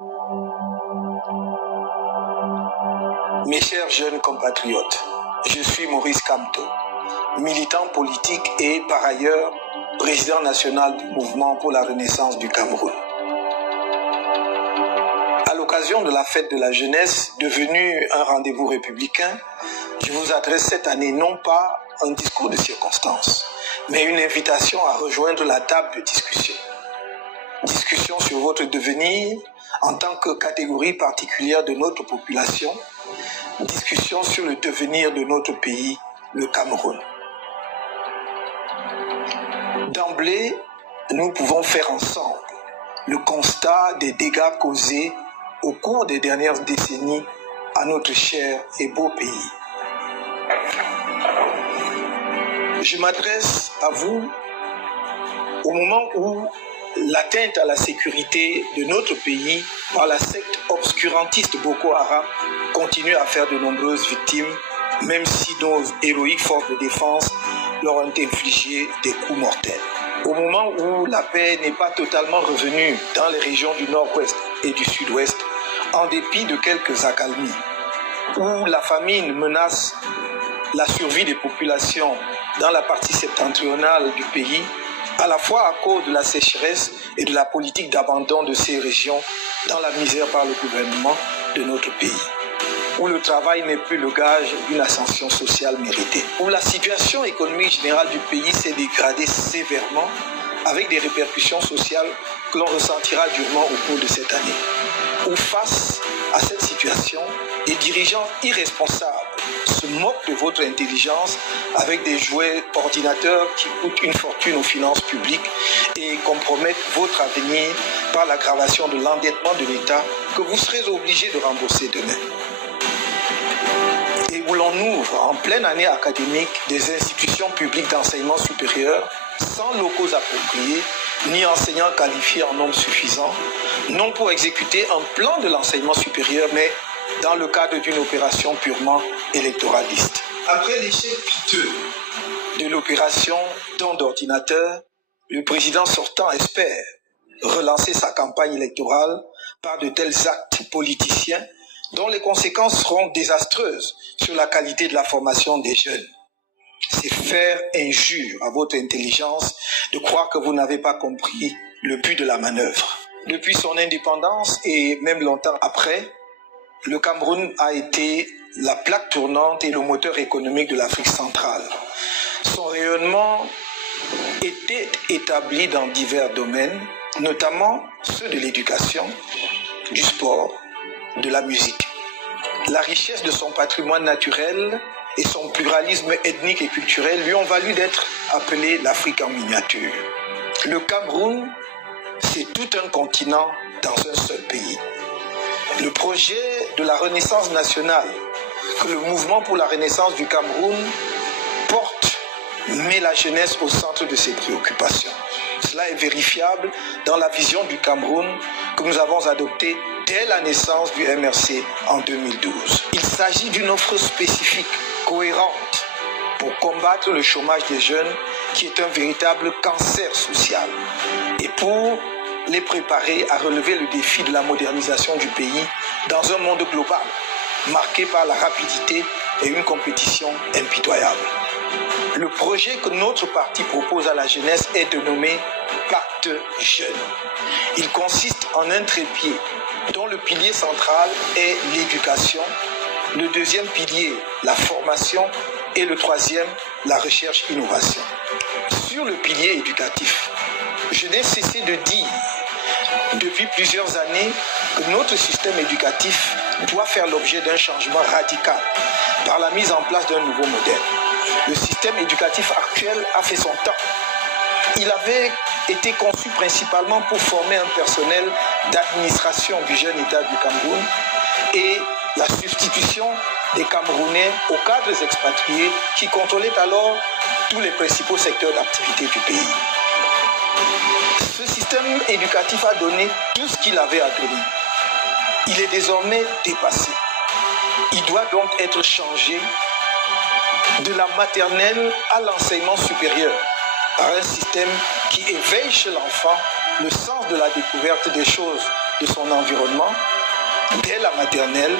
Mes chers jeunes compatriotes, je suis Maurice Kamto, militant politique et par ailleurs président national du mouvement pour la renaissance du Cameroun. À l'occasion de la fête de la jeunesse, devenue un rendez-vous républicain, je vous adresse cette année non pas un discours de circonstance, mais une invitation à rejoindre la table de discussion. Discussion sur votre devenir en tant que catégorie particulière de notre population, discussion sur le devenir de notre pays, le Cameroun. D'emblée, nous pouvons faire ensemble le constat des dégâts causés au cours des dernières décennies à notre cher et beau pays. Je m'adresse à vous au moment où l'atteinte à la sécurité de notre pays par la secte obscurantiste Boko Haram continue à faire de nombreuses victimes, même si nos héroïques forces de défense leur ont infligé des coups mortels. Au moment où la paix n'est pas totalement revenue dans les régions du nord-ouest et du sud-ouest, en dépit de quelques accalmies, où la famine menace la survie des populations dans la partie septentrionale du pays, à la fois à cause de la sécheresse et de la politique d'abandon de ces régions dans la misère par le gouvernement de notre pays, où le travail n'est plus le gage d'une ascension sociale méritée, où la situation économique générale du pays s'est dégradée sévèrement avec des répercussions sociales que l'on ressentira durement au cours de cette année, où face à cette situation, des dirigeants irresponsables se moquent de votre intelligence avec des jouets ordinateurs qui coûtent une fortune aux finances publiques et compromettent votre avenir par l'aggravation de l'endettement de l'État que vous serez obligé de rembourser demain. Et où l'on ouvre en pleine année académique des institutions publiques d'enseignement supérieur sans locaux appropriés ni enseignants qualifiés en nombre suffisant, non pour exécuter un plan de l'enseignement supérieur, mais dans le cadre d'une opération purement électoraliste. Après l'échec piteux de l'opération don d'ordinateur, le président sortant espère relancer sa campagne électorale par de tels actes politiciens dont les conséquences seront désastreuses sur la qualité de la formation des jeunes. C'est faire injure à votre intelligence de croire que vous n'avez pas compris le but de la manœuvre. Depuis son indépendance et même longtemps après, le Cameroun a été la plaque tournante et le moteur économique de l'Afrique centrale. Son rayonnement était établi dans divers domaines, notamment ceux de l'éducation, du sport, de la musique. La richesse de son patrimoine naturel et son pluralisme ethnique et culturel lui ont valu d'être appelé l'Afrique en miniature. Le Cameroun, c'est tout un continent dans un seul pays. Le projet de la Renaissance nationale que le mouvement pour la renaissance du Cameroun porte met la jeunesse au centre de ses préoccupations. Cela est vérifiable dans la vision du Cameroun que nous avons adoptée dès la naissance du MRC en 2012. Il s'agit d'une offre spécifique, cohérente, pour combattre le chômage des jeunes qui est un véritable cancer social et pour les préparer à relever le défi de la modernisation du pays dans un monde global, marqué par la rapidité et une compétition impitoyable. Le projet que notre parti propose à la jeunesse est dénommé Pacte Jeune. Il consiste en un trépied dont le pilier central est l'éducation, le deuxième pilier, la formation, et le troisième, la recherche-innovation. Sur le pilier éducatif, je n'ai cessé de dire depuis plusieurs années que notre système éducatif doit faire l'objet d'un changement radical par la mise en place d'un nouveau modèle. Le système éducatif actuel a fait son temps. Il avait été conçu principalement pour former un personnel d'administration du jeune État du Cameroun et la substitution des Camerounais aux cadres expatriés qui contrôlaient alors tous les principaux secteurs d'activité du pays. Ce système éducatif a donné tout ce qu'il avait à donner. Il est désormais dépassé. Il doit donc être changé de la maternelle à l'enseignement supérieur par un système qui éveille chez l'enfant le sens de la découverte des choses de son environnement, dès la maternelle,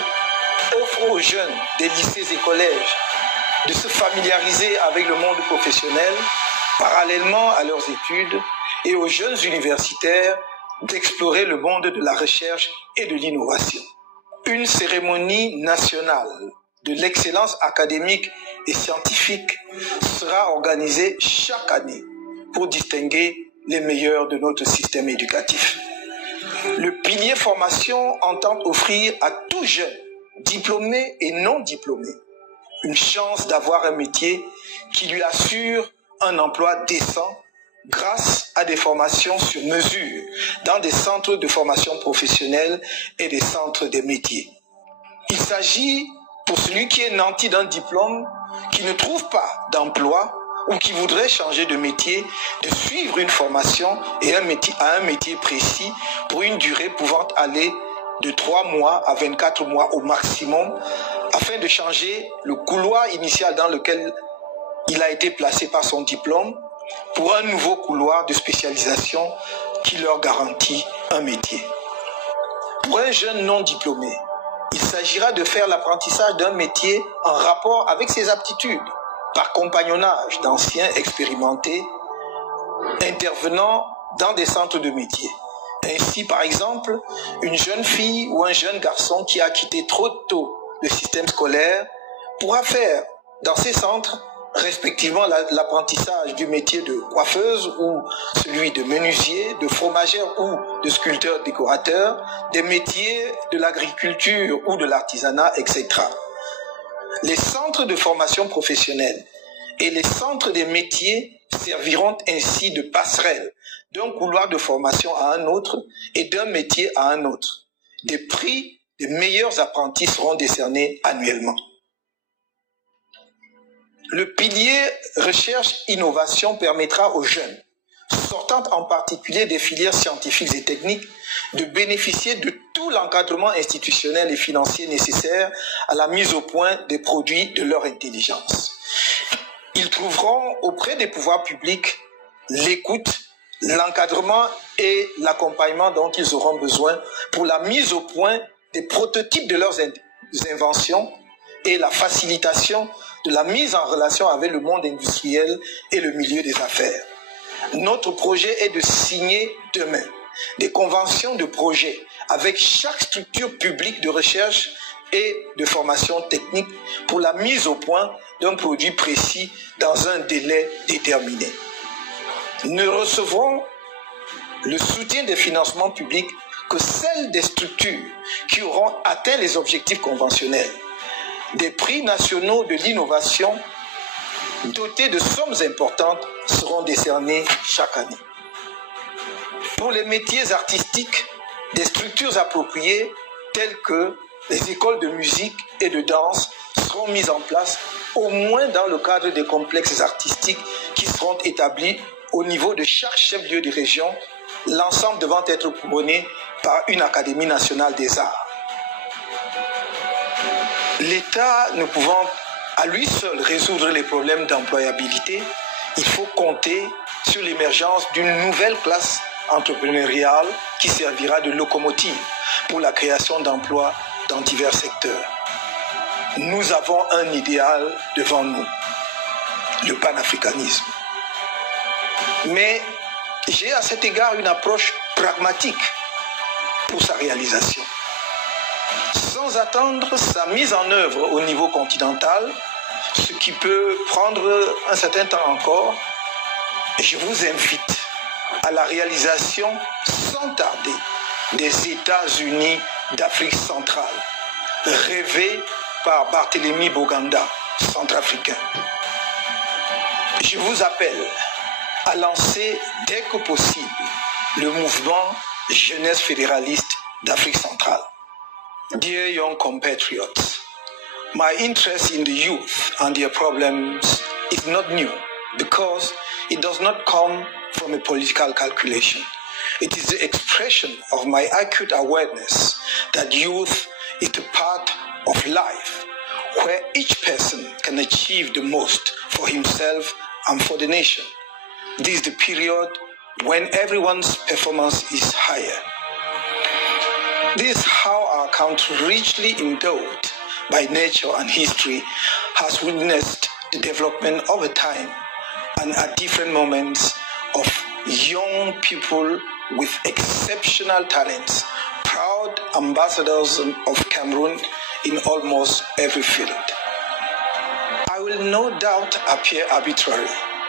offre aux jeunes des lycées et collèges de se familiariser avec le monde professionnel parallèlement à leurs études et aux jeunes universitaires d'explorer le monde de la recherche et de l'innovation. Une cérémonie nationale de l'excellence académique et scientifique sera organisée chaque année pour distinguer les meilleurs de notre système éducatif. Le pilier formation entend offrir à tout jeune, diplômé et non diplômé, une chance d'avoir un métier qui lui assure un emploi décent grâce à des formations sur mesure dans des centres de formation professionnelle et des centres des métiers. Il s'agit pour celui qui est nanti d'un diplôme, qui ne trouve pas d'emploi ou qui voudrait changer de métier, de suivre une formation et un métier précis pour une durée pouvant aller de 3 mois à 24 mois au maximum, afin de changer le couloir initial dans lequel il a été placé par son diplôme pour un nouveau couloir de spécialisation qui leur garantit un métier. Pour un jeune non diplômé, il s'agira de faire l'apprentissage d'un métier en rapport avec ses aptitudes, par compagnonnage d'anciens expérimentés intervenant dans des centres de métiers. Ainsi, par exemple, une jeune fille ou un jeune garçon qui a quitté trop tôt le système scolaire pourra faire dans ces centres respectivement l'apprentissage du métier de coiffeuse ou celui de menuisier, de fromagère ou de sculpteur décorateur, des métiers de l'agriculture ou de l'artisanat, etc. Les centres de formation professionnelle et les centres des métiers serviront ainsi de passerelle d'un couloir de formation à un autre et d'un métier à un autre. Des prix des meilleurs apprentis seront décernés annuellement. Le pilier recherche-innovation permettra aux jeunes, sortant en particulier des filières scientifiques et techniques, de bénéficier de tout l'encadrement institutionnel et financier nécessaire à la mise au point des produits de leur intelligence. Ils trouveront auprès des pouvoirs publics l'écoute, l'encadrement et l'accompagnement dont ils auront besoin pour la mise au point des prototypes de leurs inventions et la facilitation de la mise en relation avec le monde industriel et le milieu des affaires. Notre projet est de signer demain des conventions de projet avec chaque structure publique de recherche et de formation technique pour la mise au point d'un produit précis dans un délai déterminé. Nous recevrons le soutien des financements publics que celles des structures qui auront atteint les objectifs conventionnels. Des prix nationaux de l'innovation dotés de sommes importantes seront décernés chaque année. Pour les métiers artistiques, des structures appropriées telles que les écoles de musique et de danse seront mises en place au moins dans le cadre des complexes artistiques qui seront établis au niveau de chaque chef-lieu de région, l'ensemble devant être couronné par une Académie nationale des arts. L'État ne pouvant à lui seul résoudre les problèmes d'employabilité, il faut compter sur l'émergence d'une nouvelle classe entrepreneuriale qui servira de locomotive pour la création d'emplois dans divers secteurs. Nous avons un idéal devant nous, le panafricanisme. Mais j'ai à cet égard une approche pragmatique pour sa réalisation. Sans attendre sa mise en œuvre au niveau continental, ce qui peut prendre un certain temps encore, je vous invite à la réalisation sans tarder des États-Unis d'Afrique centrale, rêvés par Barthélemy Boganda, centrafricain. Je vous appelle à lancer dès que possible le mouvement Jeunesse fédéraliste d'Afrique centrale. Dear young compatriots, my interest in the youth and their problems is not new because it does not come from a political calculation. It is the expression of my acute awareness that youth is the part of life where each person can achieve the most for himself and for the nation. This is the period when everyone's performance is higher. This is how our country, richly endowed by nature and history, has witnessed the development over time and at different moments of young people with exceptional talents, proud ambassadors of Cameroon in almost every field. I will no doubt appear arbitrary,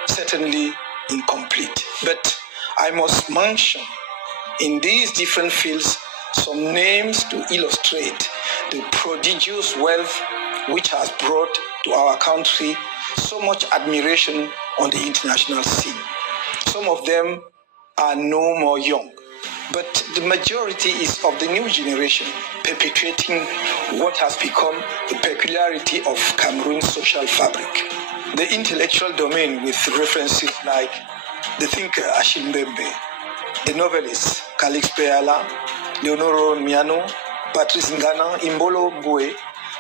certainly incomplete, but I must mention in these different fields some names to illustrate the prodigious wealth which has brought to our country so much admiration on the international scene. Some of them are no more young, but the majority is of the new generation, perpetuating what has become the peculiarity of Cameroon's social fabric. The intellectual domain, with references like the thinker Achille Mbembe, the novelist Calix Peala, Leonoro Miano, Patrice Ngana, Imbolo Bue,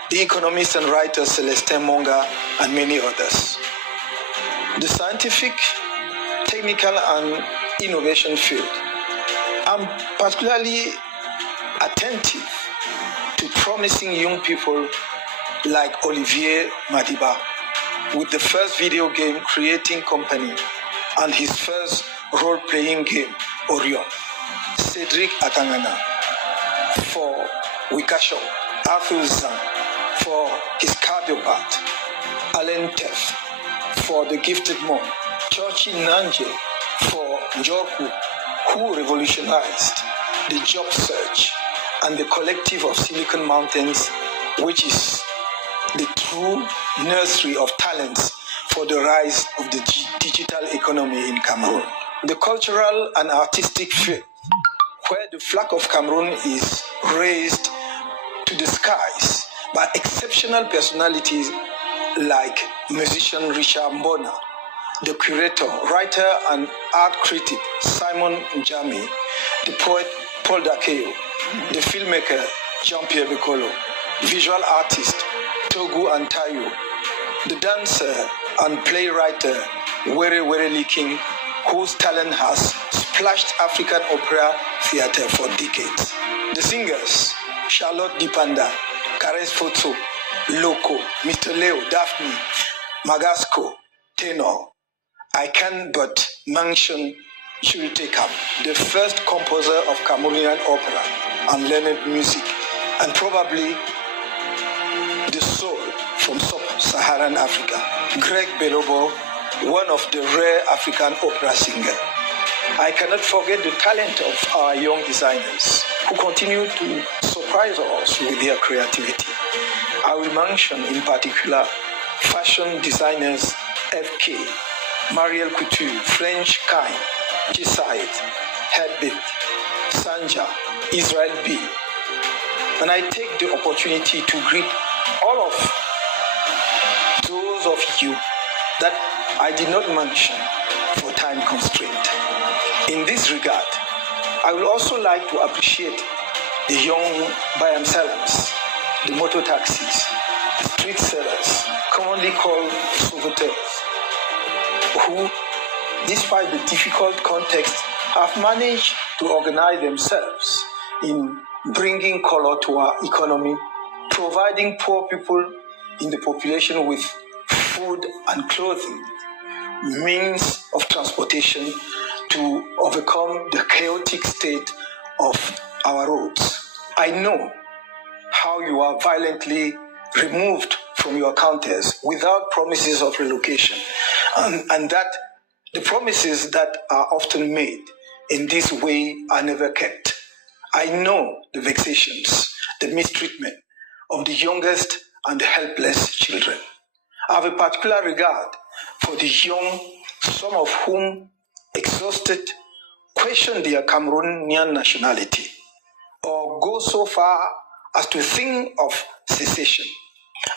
the economist and writer Celestin Monga, and many others. The scientific, technical, and innovation field. I'm particularly attentive to promising young people like Olivier Madiba, with the first video game creating company and his first role-playing game, Orion. Cedric Atangana for Wikasho, Arthur Zan for his cardiopath, Alain Teff for The Gifted Mom, Chochi Nanje for Njoku, who revolutionized the job search, and the collective of Silicon Mountains, which is the true nursery of talents for the rise of the digital economy in Cameroon. The cultural and artistic field, where the flag of Cameroon is raised to the skies by exceptional personalities like musician Richard Mbona, the curator, writer, and art critic Simon Njami, the poet Paul Dakeo, the filmmaker Jean-Pierre Bekolo, visual artist Togu Antayo, the dancer and playwright Were Were Liking, whose talent has splashed African opera theater for decades. The singers Charlotte Dipanda, Kares Foto, Loco, Mr. Leo, Daphne, Magasco, Tenor. I can but mention Chirute Kam, the first composer of Cameroonian opera and learned music, and probably the soul from sub-Saharan Africa. Greg Belobo, one of the rare African opera singers. I cannot forget the talent of our young designers who continue to surprise us with their creativity. I will mention in particular fashion designers FK, Marielle Couture, French Kind, G-Side, Headbit, Sanja, Israel B. And I take the opportunity to greet all of those of you that I did not mention for time constraint. In this regard, I would also like to appreciate the young Bayam Salams, the motor taxis, the street sellers, commonly called sauveteurs, who, despite the difficult context, have managed to organize themselves in bringing color to our economy, providing poor people in the population with food and clothing, means of transportation to overcome the chaotic state of our roads. I know how you are violently removed from your counters without promises of relocation, and that the promises that are often made in this way are never kept. I know the vexations, the mistreatment of the youngest and the helpless children. I have a particular regard for the young, some of whom, exhausted, question their Cameroonian nationality or go so far as to think of secession.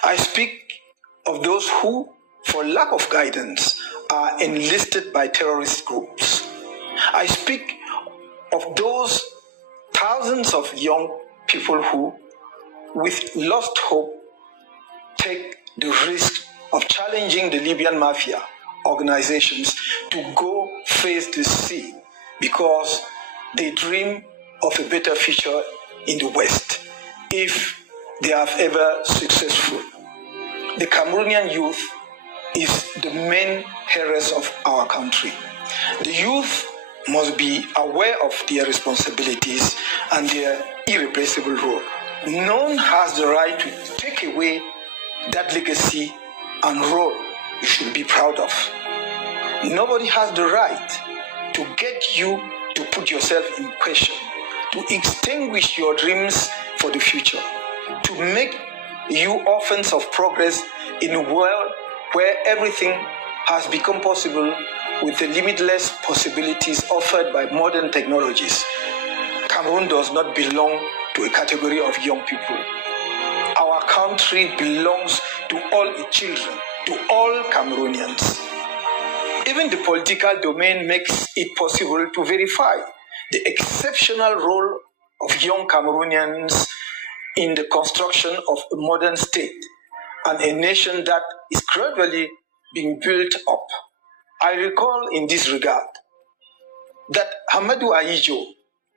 I speak of those who, for lack of guidance, are enlisted by terrorist groups. I speak of those thousands of young people who, with lost hope, take the risk of challenging the Libyan mafia organizations to go face the sea because they dream of a better future in the West, if they are ever successful. The Cameroonian youth is the main heiress of our country. The youth must be aware of their responsibilities and their irreplaceable role. None has the right to take away that legacy and role you should be proud of. Nobody has the right to get you to put yourself in question, to extinguish your dreams for the future, to make you orphans of progress in a world where everything has become possible with the limitless possibilities offered by modern technologies. Cameroon does not belong to a category of young people. Our country belongs to all its children, to all Cameroonians. Even the political domain makes it possible to verify the exceptional role of young Cameroonians in the construction of a modern state and a nation that is gradually being built up. I recall in this regard that Hamadou Ahidjo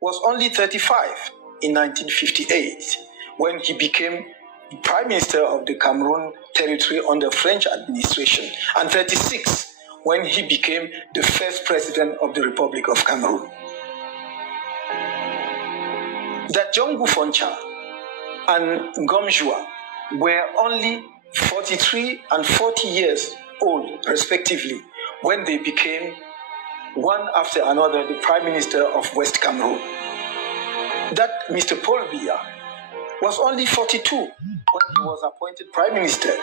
was only 35 in 1958 when he became the Prime Minister of the Cameroon territory under French administration, and 36 when he became the first President of the Republic of Cameroon. That Djongo Foncha and Ngom Joua were only 43 and 40 years old, respectively, when they became, one after another, the Prime Minister of West Cameroon. That Mr. Paul Biya was only 42 when he was appointed Prime Minister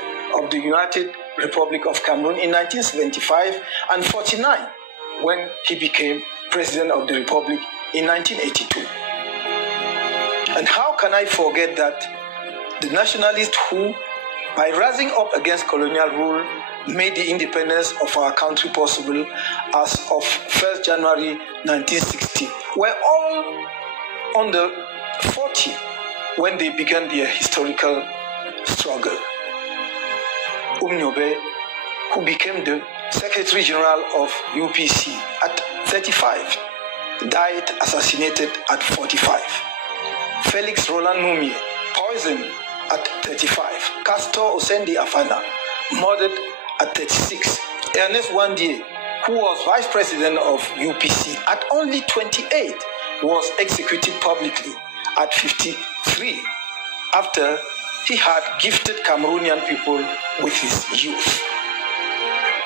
of the United Republic of Cameroon in 1975, and 49 when he became President of the Republic in 1982. And how can I forget that the nationalists who, by rising up against colonial rule, made the independence of our country possible as of 1st January 1960, were all under 40 when they began their historical struggle. Nyobe, who became the Secretary General of UPC at 35, died assassinated at 45. Felix Roland Mumie, poisoned at 35. Castor Osendi Afana, murdered at 36. Ernest Wandie, who was Vice President of UPC at only 28, was executed publicly at 53 after he had gifted Cameroonian people with his youth.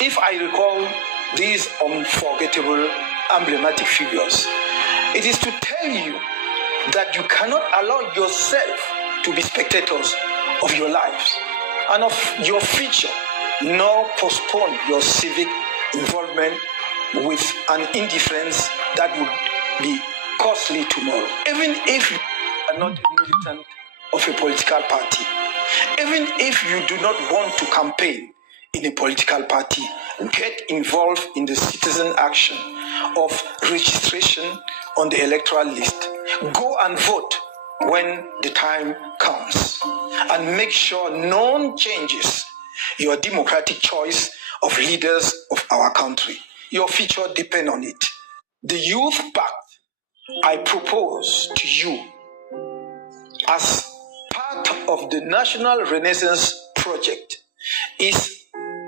If I recall these unforgettable, emblematic figures, it is to tell you that you cannot allow yourself to be spectators of your lives and of your future, nor postpone your civic involvement with an indifference that would be costly tomorrow. Even if you are not a militant of a political party, even if you do not want to campaign in a political party, get involved in the citizen action of registration on the electoral list. Go and vote when the time comes, and make sure none changes your democratic choice of leaders of our country. Your future depends on it. The Youth Pact I propose to you as part of the National Renaissance Project is,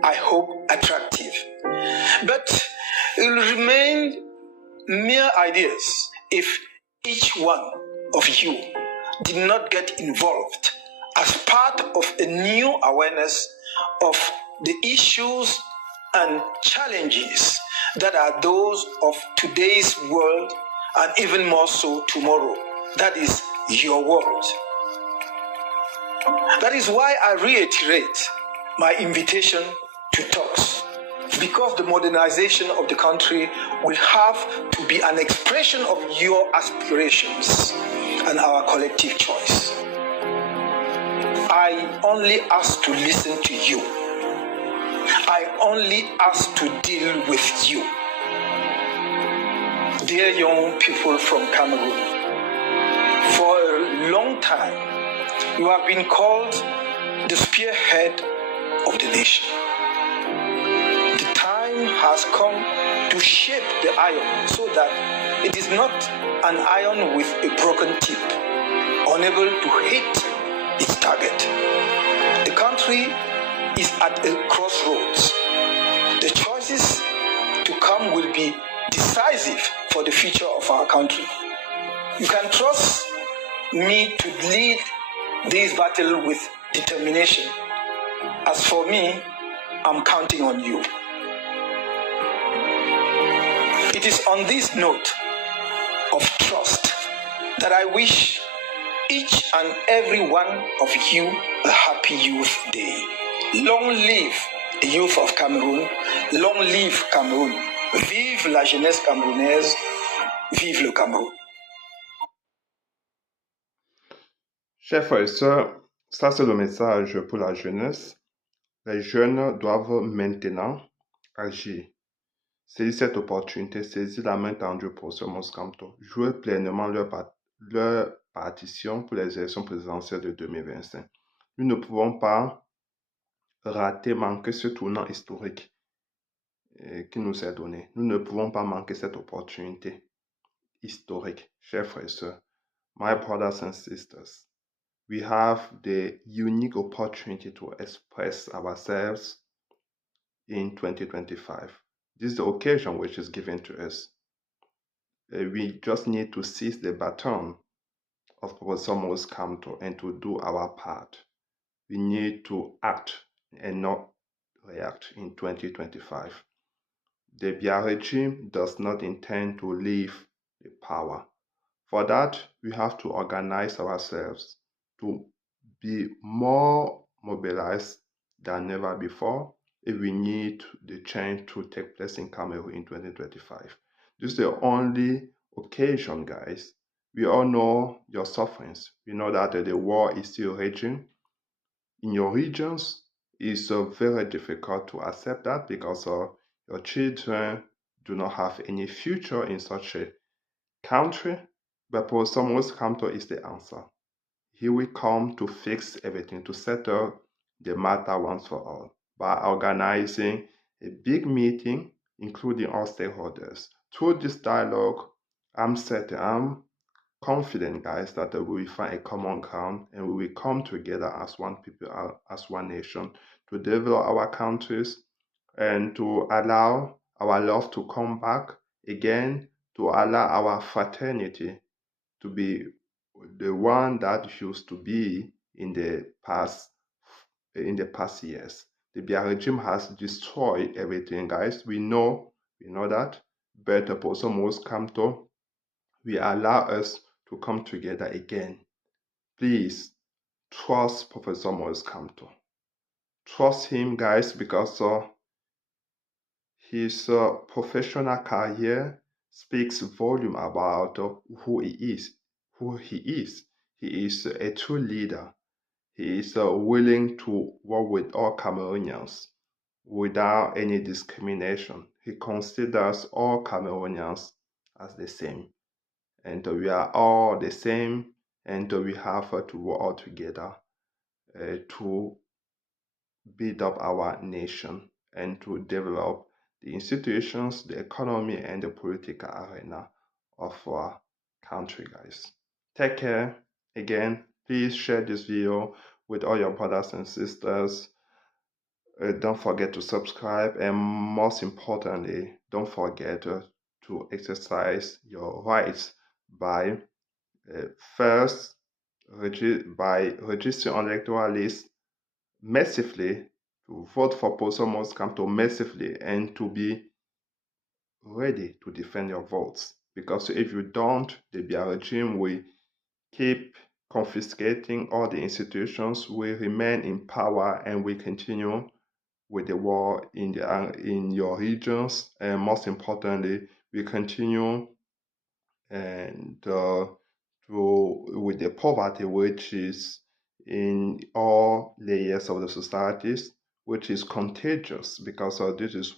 I hope, attractive. But it will remain mere ideas if each one of you did not get involved as part of a new awareness of the issues and challenges that are those of today's world, and even more so tomorrow. That is your world. That is why I reiterate my invitation to talks, because the modernization of the country will have to be an expression of your aspirations and our collective choice. I only ask to listen to you. I only ask to deal with you. Dear young people from Cameroon, for a long time, you have been called the spearhead of the nation. The time has come to shape the iron so that it is not an iron with a broken tip, unable to hit its target. The country is at a crossroads. The choices to come will be decisive for the future of our country. You can trust me to lead this battle with determination. As for me, I'm counting on you. It is on this note of trust that I wish each and every one of you a happy Youth Day. Long live the youth of Cameroon. Long live Cameroun. Vive la jeunesse camerounaise. Vive le Cameroun. Chers frères et sœurs, ça c'est le message pour la jeunesse. Les jeunes doivent maintenant agir. Saisir cette opportunité, saisir la main tendue pour ce Moscamto, jouer pleinement leur partition pour les élections présidentielles de 2025. Nous ne pouvons pas rater, manquer ce tournant historique qui nous est donné. Nous ne pouvons pas manquer cette opportunité historique. Chers frères et sœurs, my brothers and sisters, we have the unique opportunity to express ourselves in 2025. This is the occasion which is given to us. We just need to seize the baton of Professor Moscamto and to do our part. We need to act and not react in 2025. The Biya regime does not intend to leave the power. For that, we have to organize ourselves to be more mobilized than ever before if we need the change to take place in Cameroon in 2025. This is the only occasion, guys. We all know your sufferings. We know that the war is still raging. In your regions, it's very difficult to accept that because your children do not have any future in such a country. But Professor Moscamto is the answer. He will come to fix everything, to settle the matter once for all by organizing a big meeting, including all stakeholders. Through this dialogue, I'm confident, guys, that we will find a common ground and we will come together as one people, as one nation, to develop our countries and to allow our love to come back again, to allow our fraternity to be the one that used to be in the past years. The Biya regime has destroyed everything, guys. We know that. But Professor Moscamto will allow us to come together again. Please trust Professor Moscamto. Trust him, guys, because his professional career speaks volume about who he is. He is a true leader. He is willing to work with all Cameroonians without any discrimination. He considers all Cameroonians as the same. And we are all the same, and we have to work all together to build up our nation and to develop the institutions, the economy, and the political arena of our country, guys. Take care. Again, please share this video with all your brothers and sisters. Don't forget to subscribe, and most importantly, don't forget to exercise your rights by first by registering on the electoral list massively, to vote for Professor Moscamto massively, and to be ready to defend your votes. Because if you don't, the Biya regime will keep confiscating all the institutions, will remain in power, and will continue with the war in your regions, and most importantly, we continue with the poverty which is in all layers of the societies, which is contagious, because this is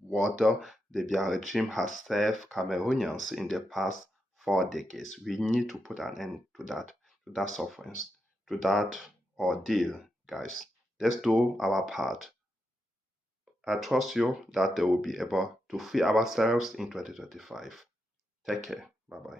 what the Biya regime has served Cameroonians in the past 4 decades. We need to put an end to that suffering, to that ordeal, guys. Let's do our part. I trust you that they will be able to free ourselves in 2025. Take care. Bye-bye.